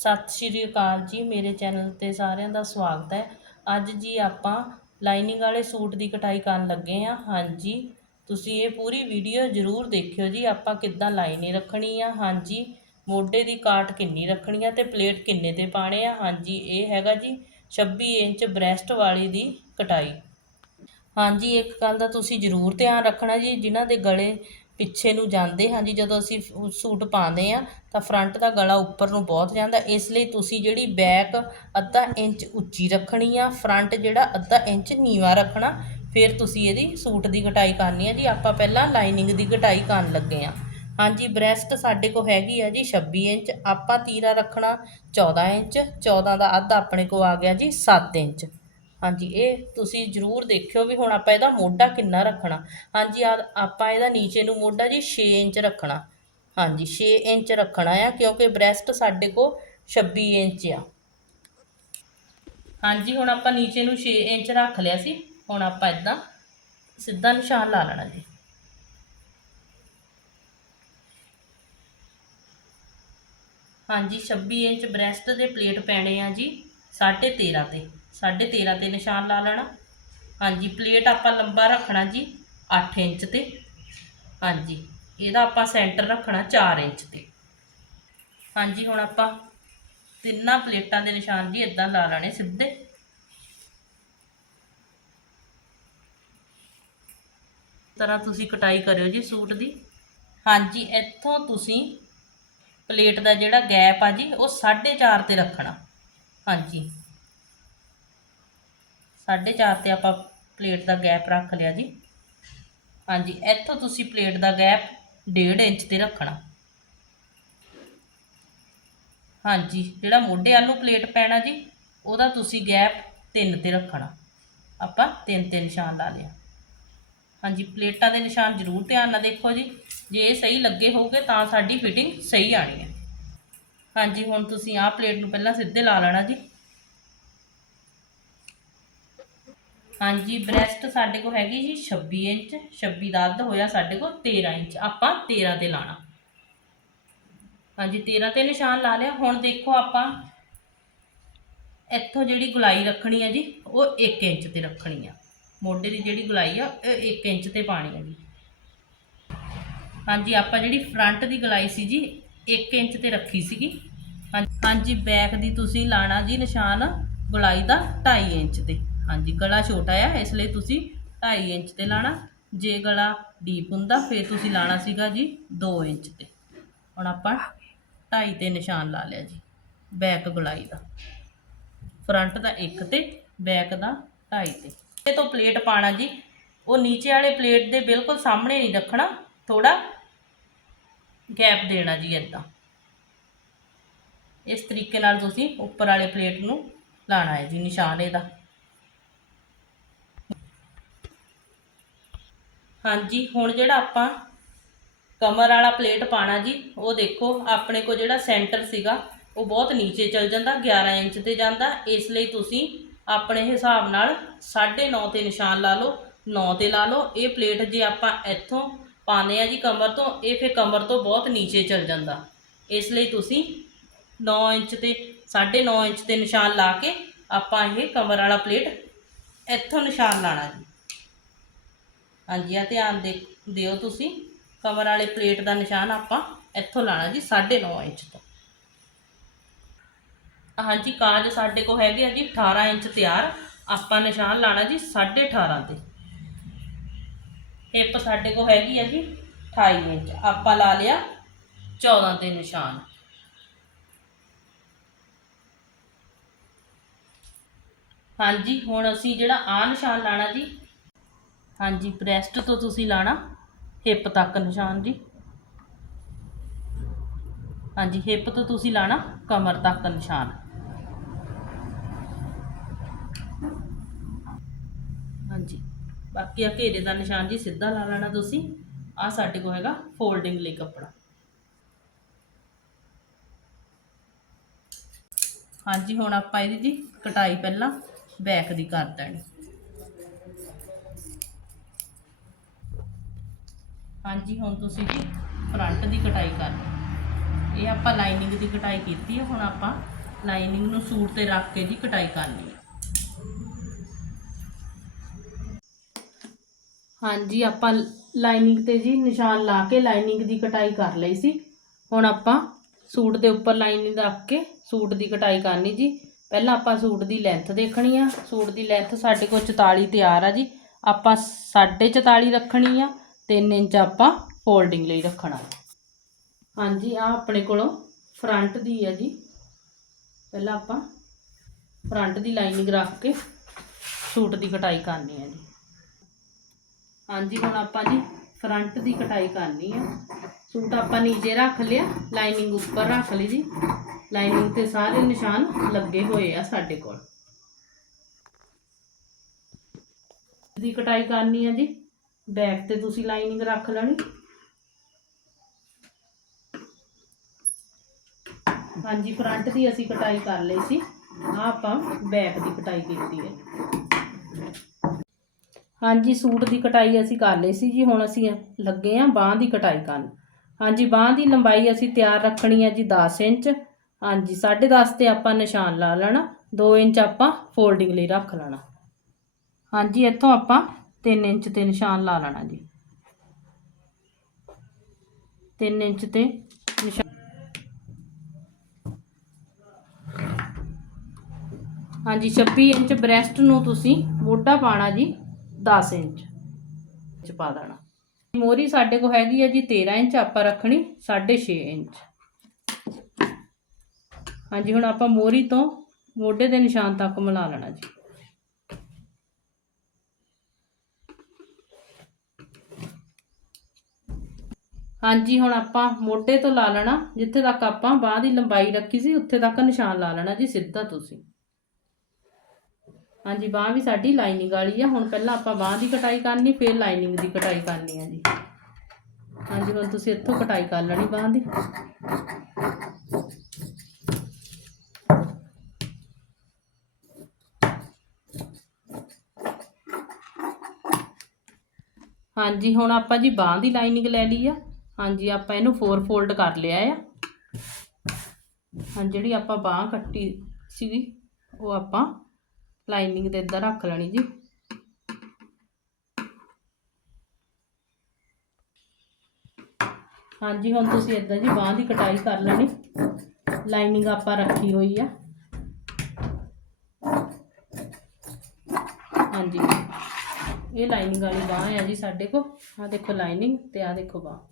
ਸਤਿ ਸ਼੍ਰੀ ਅਕਾਲ ਜੀ, ਮੇਰੇ ਚੈਨਲ ਤੇ ਸਾਰਿਆਂ ਦਾ ਸਵਾਗਤ ਹੈ। ਅੱਜ ਜੀ ਆਪਾਂ ਲਾਈਨਿੰਗ ਵਾਲੇ ਸੂਟ ਦੀ ਕਟਾਈ ਕਰਨ ਲੱਗੇ ਹਾਂ। ਹਾਂਜੀ, ਤੁਸੀਂ ਇਹ ਪੂਰੀ ਵੀਡੀਓ ਜ਼ਰੂਰ ਦੇਖਿਓ ਜੀ, ਆਪਾਂ ਕਿੱਦਾਂ ਲਾਈਨਿੰਗ ਰੱਖਣੀ ਆ। ਹਾਂਜੀ, ਮੋਢੇ ਦੀ ਕਾਟ ਕਿੰਨੀ ਰੱਖਣੀ ਆ ਤੇ ਪਲੇਟ ਕਿੰਨੇ ਤੇ ਪਾਣੇ ਆ। ਹਾਂਜੀ, ਇਹ ਹੈਗਾ ਜੀ 26 ਇੰਚ ਬ੍ਰੈਸਟ ਵਾਲੀ ਦੀ ਕਟਾਈ। ਹਾਂਜੀ, ਇੱਕ ਗੱਲ ਦਾ ਤੁਸੀਂ ਜ਼ਰੂਰ ਧਿਆਨ ਰੱਖਣਾ ਜੀ, ਜਿਨ੍ਹਾਂ ਦੇ ਗਲੇ ਪਿੱਛੇ ਨੂੰ ਜਾਂਦੇ ਹਾਂ ਜੀ, ਜਦੋਂ ਅਸੀਂ ਸੂਟ ਪਾਉਂਦੇ ਆ ਤਾਂ ਫਰੰਟ ਦਾ ਗਲਾ ਉੱਪਰ ਨੂੰ ਬਹੁਤ ਜਾਂਦਾ। ਇਸ ਲਈ ਤੁਸੀਂ ਜਿਹੜੀ ਬੈਕ ਅੱਧਾ ਇੰਚ ਉੱਚੀ ਰੱਖਣੀ ਆ ਫਰੰਟ ਜਿਹੜਾ ਅੱਧਾ ਇੰਚ ਨੀਵਾ ਰੱਖਣਾ, ਫਿਰ ਤੁਸੀਂ ਇਹਦੀ ਸੂਟ ਦੀ ਕਟਾਈ ਕਰਨੀ ਆ ਜੀ। ਆਪਾਂ ਪਹਿਲਾਂ ਲਾਈਨਿੰਗ ਦੀ ਕਟਾਈ ਕਰਨ ਲੱਗੇ ਆ ਹਾਂਜੀ ਬ੍ਰੈਸਟ ਸਾਡੇ ਕੋਲ ਹੈਗੀ ਆ ਜੀ 26 ਇੰਚ। ਆਪਾਂ ਤੀਰਾ ਰੱਖਣਾ 14 ਇੰਚ 14 ਦਾ ਅੱਧ ਆਪਣੇ ਕੋਲ ਆ ਗਿਆ ਜੀ 7 ਇੰਚ। ਹਾਂਜੀ, ਇਹ ਤੁਸੀਂ ਜ਼ਰੂਰ ਦੇਖਿਓ ਵੀ ਹੁਣ ਆਪਾਂ ਇਹਦਾ ਮੋਢਾ ਕਿੰਨਾ ਰੱਖਣਾ। ਹਾਂਜੀ ਆ ਆਪਾਂ ਇਹਦਾ ਨੀਚੇ ਨੂੰ ਮੋਢਾ ਜੀ 6 ਇੰਚ ਰੱਖਣਾ। ਹਾਂਜੀ 6 ਇੰਚ ਰੱਖਣਾ ਆ, ਕਿਉਂਕਿ ਬ੍ਰੈਸਟ ਸਾਡੇ ਕੋਲ 26 ਇੰਚ ਆ। ਹਾਂਜੀ, ਹੁਣ ਆਪਾਂ ਨੀਚੇ ਨੂੰ 6 ਇੰਚ ਰੱਖ ਲਿਆ ਸੀ। ਹੁਣ ਆਪਾਂ ਇਦਾਂ ਸਿੱਧਾ ਨਿਸ਼ਾਨ ਲਾ ਲੈਣਾ ਜੀ। ਹਾਂਜੀ 26 ਇੰਚ ਬ੍ਰੈਸਟ ਦੇ ਪਲੇਟ ਪੈਣੇ ਆ ਜੀ 13.5 ਤੇ। 13.5 ਤੇ ਨਿਸ਼ਾਨ ਲਾ ਲੈਣਾ। ਹਾਂਜੀ, ਪਲੇਟ ਆਪਾਂ ਲੰਬਾ ਰੱਖਣਾ ਜੀ 8 ਇੰਚ ਤੇ। ਹਾਂਜੀ, ਇਹਦਾ ਆਪਾਂ ਸੈਂਟਰ ਰੱਖਣਾ 4 ਇੰਚ ਤੇ। ਹਾਂਜੀ, ਹੁਣ ਆਪਾਂ ਤਿੰਨਾਂ ਪਲੇਟਾਂ ਦੇ ਨਿਸ਼ਾਨ ਜੀ ਇਦਾਂ ਲਾ ਲੈਣੇ ਸਿੱਧੇ। ਤਰ੍ਹਾਂ ਤੁਸੀਂ ਕਟਾਈ ਕਰਿਓ ਜੀ ਸੂਟ ਦੀ। ਹਾਂਜੀ, ਇੱਥੋਂ ਤੁਸੀਂ ਪਲੇਟ ਦਾ ਜਿਹੜਾ ਗੈਪ ਆ ਜੀ, ਉਹ 4.5 ਤੇ ਰੱਖਣਾ। ਹਾਂਜੀ। 4.5 ਤੇ ਆਪਾਂ ਪਲੇਟ ਦਾ ਗੈਪ ਰੱਖ ਲਿਆ ਜੀ। ਹਾਂਜੀ, ਇੱਥੋਂ ਤੁਸੀਂ ਪਲੇਟ ਦਾ ਗੈਪ 1.5 ਇੰਚ ਤੇ ਰੱਖਣਾ। ਹਾਂਜੀ, ਜਿਹੜਾ ਮੋਢੇ ਵੱਲ ਨੂੰ ਪਲੇਟ ਪੈਣਾ ਜੀ, ਉਹਦਾ ਤੁਸੀਂ ਗੈਪ 3 ਤੇ ਰੱਖਣਾ। ਆਪਾਂ 3 ਤੇ ਨਿਸ਼ਾਨ ਲਾ ਲਿਆ। ਹਾਂਜੀ ਪਲੇਟਾਂ ਦੇ ਨਿਸ਼ਾਨ ਜ਼ਰੂਰ ਧਿਆਨ ਨਾਲ ਦੇਖੋ ਜੀ। ਜੇ ਇਹ ਸਹੀ ਲੱਗੇ ਹੋਗੇ ਤਾਂ ਸਾਡੀ ਫਿਟਿੰਗ ਸਹੀ ਆਣੀ ਹੈ। ਹਾਂਜੀ, ਹੁਣ ਤੁਸੀਂ ਆਹ ਪਲੇਟ ਨੂੰ ਪਹਿਲਾਂ ਸਿੱਧੇ ਲਾ ਲੈਣਾ ਜੀ। ਹਾਂਜੀ ਬ੍ਰੈਸਟ ਸਾਡੇ ਕੋਲ ਹੈਗੀ ਜੀ 26 ਇੰਚ 26 ਦਾ ਅੱਧ ਹੋਇਆ ਸਾਡੇ ਕੋਲ 13 ਇੰਚ। ਆਪਾਂ 13 ਤੇ ਲਾਣਾ ਹਾਂਜੀ 13 ਤੇ ਨਿਸ਼ਾਨ ਲਾ ਲਿਆ। ਹੁਣ ਦੇਖੋ ਆਪਾਂ ਇੱਥੋਂ ਜਿਹੜੀ ਗੁਲਾਈ ਰੱਖਣੀ ਹੈ ਜੀ, ਉਹ 1 ਇੰਚ ਤੇ ਰੱਖਣੀ ਆ। ਮੋਢੇ ਦੀ ਜਿਹੜੀ ਗੁਲਾਈ ਆ, ਇਹ 1 ਇੰਚ ਤੇ ਪਾਣੀ ਹੈ ਜੀ। ਹਾਂਜੀ, ਆਪਾਂ ਜਿਹੜੀ ਫਰੰਟ ਦੀ ਗੁਲਾਈ ਸੀ ਜੀ 1 ਇੰਚ ਤੇ ਰੱਖੀ ਸੀਗੀ। ਹਾਂ- ਹਾਂਜੀ ਬੈਕ ਦੀ ਤੁਸੀਂ ਲਾਣਾ ਜੀ ਨਿਸ਼ਾਨ ਗੁਲਾਈ ਦਾ 2.5 ਇੰਚ ਤੇ। ਹਾਂਜੀ, ਗਲਾ ਛੋਟਾ ਆ, ਇਸ ਲਈ ਤੁਸੀਂ 2.5 ਇੰਚ ਤੇ ਲਾਣਾ। ਜੇ ਗਲਾ ਡੀਪ ਹੁੰਦਾ, ਫਿਰ ਤੁਸੀਂ ਲਾਣਾ ਸੀਗਾ ਜੀ 2 ਇੰਚ ਤੇ। ਹੁਣ ਆਪਾਂ 2.5 ਤੇ ਨਿਸ਼ਾਨ ਲਾ ਲਿਆ ਜੀ ਬੈਕ ਗਲਾਈ ਦਾ। ਫਰੰਟ ਦਾ 1 ਤੇ ਬੈਕ ਦਾ 2.5 ਤੇ। ਇਹ ਤੋਂ ਪਲੇਟ ਪਾਣਾ ਜੀ, ਉਹ ਨੀਚੇ ਵਾਲੇ ਪਲੇਟ ਦੇ ਬਿਲਕੁਲ ਸਾਹਮਣੇ ਨਹੀਂ ਰੱਖਣਾ ਥੋੜਾ ਗੈਪ ਦੇਣਾ ਜੀ ਇਦਾਂ ਇਸ ਤਰੀਕੇ ਨਾਲ ਤੁਸੀਂ ਉੱਪਰ ਵਾਲੇ ਪਲੇਟ ਨੂੰ ਲਾਣਾ ਹੈ ਜੀ, ਨਿਸ਼ਾਨ ਇਹਦਾ। ਹਾਂਜੀ, ਹੁਣ ਜਿਹੜਾ ਆਪਾਂ ਕਮਰ ਵਾਲਾ ਪਲੇਟ ਪਾਣਾ ਜੀ, ਉਹ ਦੇਖੋ, ਆਪਣੇ ਕੋ ਜਿਹੜਾ ਸੈਂਟਰ ਸੀਗਾ, ਉਹ ਬਹੁਤ ਨੀਚੇ ਚਲ ਜਾਂਦਾ 11 ਇੰਚ ਤੇ ਜਾਂਦਾ। ਇਸ ਲਈ ਤੁਸੀਂ ਆਪਣੇ ਹਿਸਾਬ ਨਾਲ 9.5 ਤੇ ਨਿਸ਼ਾਨ ਲਾ ਲਓ 9 ਤੇ ਲਾ ਲਓ। ਇਹ ਪਲੇਟ ਜੇ ਆਪਾਂ ਇੱਥੋਂ ਪਾਉਂਦੇ ਆ ਜੀ ਕਮਰ ਤੋਂ, ਇਹ ਫਿਰ ਕਮਰ ਤੋਂ ਬਹੁਤ ਨੀਚੇ ਚਲ ਜਾਂਦਾ। ਇਸ ਲਈ ਤੁਸੀਂ 9 ਇੰਚ ਤੇ 9.5 ਇੰਚ ਤੇ ਨਿਸ਼ਾਨ ਲਾ ਕੇ ਆਪਾਂ ਇਹ ਕਮਰ ਵਾਲਾ ਪਲੇਟ ਇੱਥੋਂ ਨਿਸ਼ਾਨ ਲਾਣਾ ਜੀ। ਹਾਂਜੀ ਆ ਧਿਆਨ ਦੇ ਦਿਓ ਤੁਸੀਂ। ਕਮਰ ਵਾਲੇ ਪਲੇਟ ਦਾ ਨਿਸ਼ਾਨ ਆਪਾਂ ਇੱਥੋਂ ਲਾਣਾ ਜੀ 9.5 ਇੰਚ ਤੋਂ। ਹਾਂਜੀ, ਕਾਜ ਸਾਡੇ ਕੋਲ ਹੈਗੇ ਆ ਜੀ 18 ਇੰਚ ਤਿਆਰ। ਆਪਾਂ ਨਿਸ਼ਾਨ ਲਾਣਾ ਜੀ 18.5 ਤੇ। ਹਿੱਪ ਸਾਡੇ ਕੋਲ ਹੈਗੀ ਆ ਜੀ 28 ਇੰਚ। ਆਪਾਂ ਲਾ ਲਿਆ 14 ਤੇ ਨਿਸ਼ਾਨ। ਹਾਂਜੀ, ਹੁਣ ਅਸੀਂ ਜਿਹੜਾ ਆ ਨਿਸ਼ਾਨ ਲਾਣਾ ਜੀ ਹਾਂਜੀ ਬ੍ਰੈਸਟ ਤੋਂ ਤੁਸੀਂ ਲਾਣਾ ਹਿੱਪ ਤੱਕ ਨਿਸ਼ਾਨ ਜੀ। ਹਾਂਜੀ ਹਿੱਪ ਤੋਂ ਤੁਸੀਂ ਲਾਣਾ, ਕਮਰ ਤੱਕ ਨਿਸ਼ਾਨ। ਹਾਂਜੀ, ਬਾਕੀ ਆ ਘੇਰੇ ਦਾ ਨਿਸ਼ਾਨ ਜੀ ਸਿੱਧਾ ਲਾ ਲੈਣਾ ਤੁਸੀਂ। ਆ ਸਾਡੇ ਕੋਲ ਹੈਗਾ ਫੋਲਡਿੰਗ ਲਈ ਕੱਪੜਾ। ਹਾਂਜੀ, ਹੁਣ ਆਪਾਂ ਇਹਦੀ ਜੀ ਕਟਾਈ ਪਹਿਲਾਂ ਬੈਕ ਦੀ ਕਰ ਦੇਣੀ। ਹਾਂਜੀ, ਹੁਣ ਤੁਸੀਂ ਜੀ ਫਰੰਟ ਦੀ ਕਟਾਈ ਕਰਨੀ ਇਹ ਆਪਾਂ ਲਾਈਨਿੰਗ ਦੀ ਕਟਾਈ ਕੀਤੀ ਹੈ ਹੁਣ ਆਪਾਂ ਲਾਈਨਿੰਗ ਨੂੰ ਸੂਟ ਤੇ ਰੱਖ ਕੇ ਜੀ ਕਟਾਈ ਕਰਨੀ ਹੈ ਹਾਂਜੀ, ਆਪਾਂ ਲਾਈਨਿੰਗ ਤੇ ਜੀ ਨਿਸ਼ਾਨ ਲਾ ਕੇ ਲਾਈਨਿੰਗ ਦੀ ਕਟਾਈ ਕਰ ਲਈ ਸੀ। ਹੁਣ ਆਪਾਂ ਸੂਟ ਦੇ ਉੱਪਰ ਲਾਈਨਿੰਗ ਰੱਖ ਕੇ ਸੂਟ ਦੀ ਕਟਾਈ ਕਰਨੀ ਜੀ। ਪਹਿਲਾਂ ਆਪਾਂ ਸੂਟ ਦੀ ਲੈਂਥ ਦੇਖਣੀ ਆ। ਸੂਟ ਦੀ ਲੈਂਥ ਸਾਡੇ ਕੋਲ 44 ਤਿਆਰ ਆ ਜੀ। ਆਪਾਂ 44 ਰੱਖਣੀ ਆ। 3 ਇੰਚ ਆਪਾਂ ਫੋਲਡਿੰਗ ਲਈ ਰੱਖਣਾ। ਹਾਂਜੀ ਆ ਆਪਣੇ ਕੋਲੋਂ ਫਰੰਟ ਦੀ ਆ ਜੀ। ਪਹਿਲਾਂ ਆਪਾਂ ਫਰੰਟ ਦੀ ਲਾਈਨਿੰਗ ਰੱਖ ਕੇ ਸੂਟ ਦੀ ਕਟਾਈ ਕਰਨੀ ਹੈ ਜੀ। ਹਾਂਜੀ, ਹੁਣ ਆਪਾਂ ਜੀ ਫਰੰਟ ਦੀ ਕਟਾਈ ਕਰਨੀ ਹੈ। ਸੂਟ ਆਪਾਂ ਨੀਚੇ ਰੱਖ ਲਿਆ ਲਾਈਨਿੰਗ ਉੱਪਰ ਰੱਖ ਲਈ ਜੀ। ਲਾਈਨਿੰਗ ਤੇ ਸਾਰੇ ਨਿਸ਼ਾਨ ਲੱਗੇ ਹੋਏ ਆ ਸਾਡੇ ਕੋਲ। ਦੀ ਕਟਾਈ ਕਰਨੀ ਹੈ ਜੀ। ਬੈਕ ਤੇ ਤੁਸੀਂ ਲਾਈਨਿੰਗ ਰੱਖ ਲੈਣੀ। ਹਾਂਜੀ ਫਰੰਟ ਦੀ ਅਸੀਂ ਕਟਾਈ ਕਰ ਲਈ ਸੀ। ਆ ਆਪਾਂ ਬੈਕ ਦੀ ਕਟਾਈ ਕੀਤੀ ਹੈ। ਹਾਂਜੀ, ਸੂਟ ਦੀ ਕਟਾਈ ਅਸੀਂ ਕਰ ਲਈ ਸੀ ਜੀ। ਹੁਣ ਅਸੀਂ ਲੱਗੇ ਆ ਬਾਹ ਦੀ ਕਟਾਈ ਕਰਨ। ਹਾਂਜੀ, ਬਾਹ ਦੀ ਲੰਬਾਈ ਅਸੀਂ ਤਿਆਰ ਰੱਖਣੀ ਹੈ ਜੀ 10 ਇੰਚ। ਹਾਂਜੀ 10.5 ਤੇ ਆਪਾਂ ਨਿਸ਼ਾਨ ਲਾ ਲੈਣਾ। 2 ਇੰਚ ਆਪਾਂ ਫੋਲਡਿੰਗ ਲਈ ਰੱਖ ਲੈਣਾ। ਹਾਂਜੀ, ਇੱਥੋਂ ਆਪਾਂ 3 ਇੰਚ ਤੇ ਨਿਸ਼ਾਨ ਲਾ ਲੈਣਾ ਜੀ। 3 ਇੰਚ ਤੇ ਨਿਸ਼ਾਨ ਹਾਂਜੀ 26 ਇੰਚ ਬ੍ਰੈਸਟ ਨੂੰ ਤੁਸੀਂ ਮੋਢਾ ਪਾਣਾ ਜੀ 10 ਇੰਚ। ਚ ਪਾ ਦੇਣਾ। ਮੋਰੀ ਸਾਡੇ ਕੋਲ ਹੈਗੀ ਹੈ ਜੀ 13 ਇੰਚ, ਆਪਾਂ ਰੱਖਣੀ 6.5 ਇੰਚ। ਹਾਂਜੀ, ਹੁਣ ਆਪਾਂ ਮੋਰੀ ਤੋਂ ਮੋਢੇ ਦੇ ਨਿਸ਼ਾਨ ਤੱਕ ਮਿਲਾ ਲੈਣਾ ਜੀ। ਹਾਂਜੀ, ਹੁਣ ਆਪਾਂ ਮੋਢੇ ਤੋਂ ਲਾ ਲੈਣਾ, ਜਿੱਥੇ ਤੱਕ ਆਪਾਂ ਬਾਹ ਦੀ ਲੰਬਾਈ ਰੱਖੀ ਸੀ, ਉੱਥੇ ਤੱਕ ਨਿਸ਼ਾਨ ਲਾ ਲੈਣਾ ਜੀ, ਸਿੱਧਾ ਤੁਸੀਂ। ਹਾਂਜੀ, ਬਾਹ ਵੀ ਸਾਡੀ ਲਾਈਨਿੰਗ ਵਾਲੀ ਆ। ਹੁਣ ਪਹਿਲਾਂ ਆਪਾਂ ਬਾਹ ਦੀ ਕਟਾਈ ਕਰਨੀ, ਫਿਰ ਲਾਈਨਿੰਗ ਦੀ ਕਟਾਈ ਕਰਨੀ ਆ ਜੀ। ਹਾਂਜੀ, ਹੁਣ ਤੁਸੀਂ ਇੱਥੋਂ ਕਟਾਈ ਕਰ ਲੈਣੀ ਬਾਹ ਦੀ। ਹਾਂਜੀ, ਹੁਣ ਆਪਾਂ ਜੀ ਬਾਹ ਦੀ ਲਾਈਨਿੰਗ ਲੈ ਲਈ ਆ। ਹਾਂਜੀ, ਆਪਾਂ ਇਹਨੂੰ 4 ਫੋਲਡ ਕਰ ਲਿਆ ਆ। ਹਾਂ, ਜਿਹੜੀ ਆਪਾਂ ਬਾਹ ਕੱਟੀ ਸੀਗੀ, ਉਹ ਆਪਾਂ ਲਾਈਨਿੰਗ 'ਤੇ ਇੱਧਰ ਰੱਖ ਲੈਣੀ ਜੀ। ਹਾਂਜੀ, ਹੁਣ ਤੁਸੀਂ ਇੱਦਾਂ ਜੀ ਬਾਹ ਦੀ ਕਟਾਈ ਕਰ ਲੈਣੀ। ਲਾਈਨਿੰਗ ਆਪਾਂ ਰੱਖੀ ਹੋਈ ਆ। ਹਾਂਜੀ, ਇਹ ਲਾਈਨਿੰਗ ਵਾਲੀ ਬਾਹ ਆ ਜੀ ਸਾਡੇ ਕੋਲ। ਆ ਦੇਖੋ ਲਾਈਨਿੰਗ ਤੇ ਆ ਦੇਖੋ ਬਾਹ।